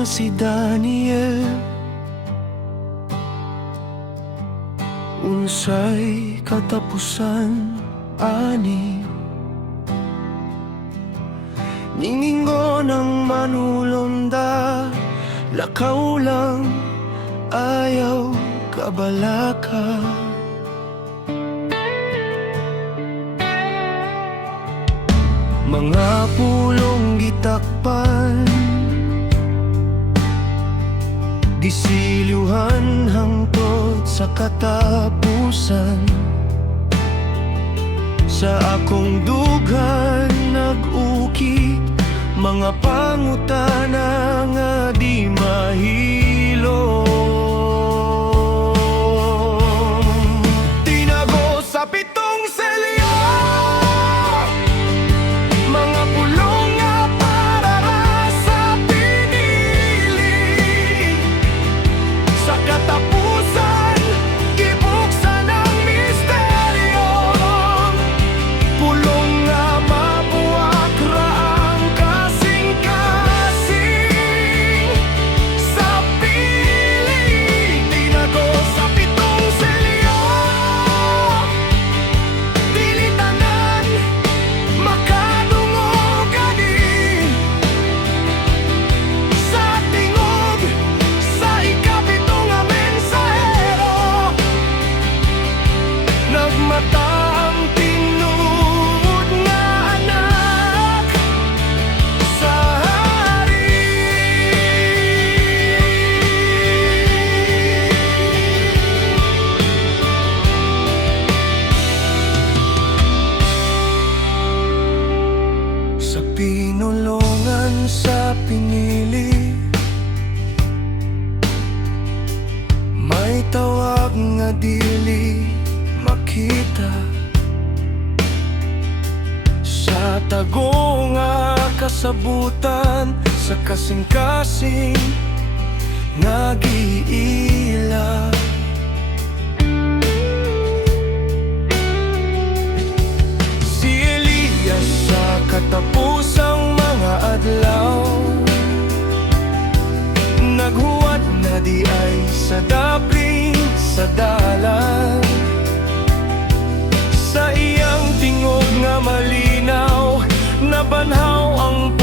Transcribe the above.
na si Daniel, unsay katapusan ani. Ningingon ang manulonda, lakaw lang ayaw kabalaka. Mga pulong gitakpan, gisilyuhan hangtod sa katapusan. Sa akong dughan nag-ukit mga pangutana nga di mahilom. Tinago sa pitong selyo, mga pulong nga para sa pinili. Sa katapusan, gibuksan ang misteryo. Pulong nga mabuwak ra ang kasing-kasing sa pili. Tinago sa pitong selyo, dili tanan makadungog ani. Sa tingog sa ikapito nga mensahero, nagmata ang tinuod nga anak sa hari. Sa pinulungan sa pinili, may tawag nga dili makita. Sa tago nga kasabutan, sa kasing-kasing nga giila. Si Elias sa katapusang mga adlaw, naghuwat na di ay sa dapling sa dalan. Sa iyang tingog nga malinaw, nabanhaw ang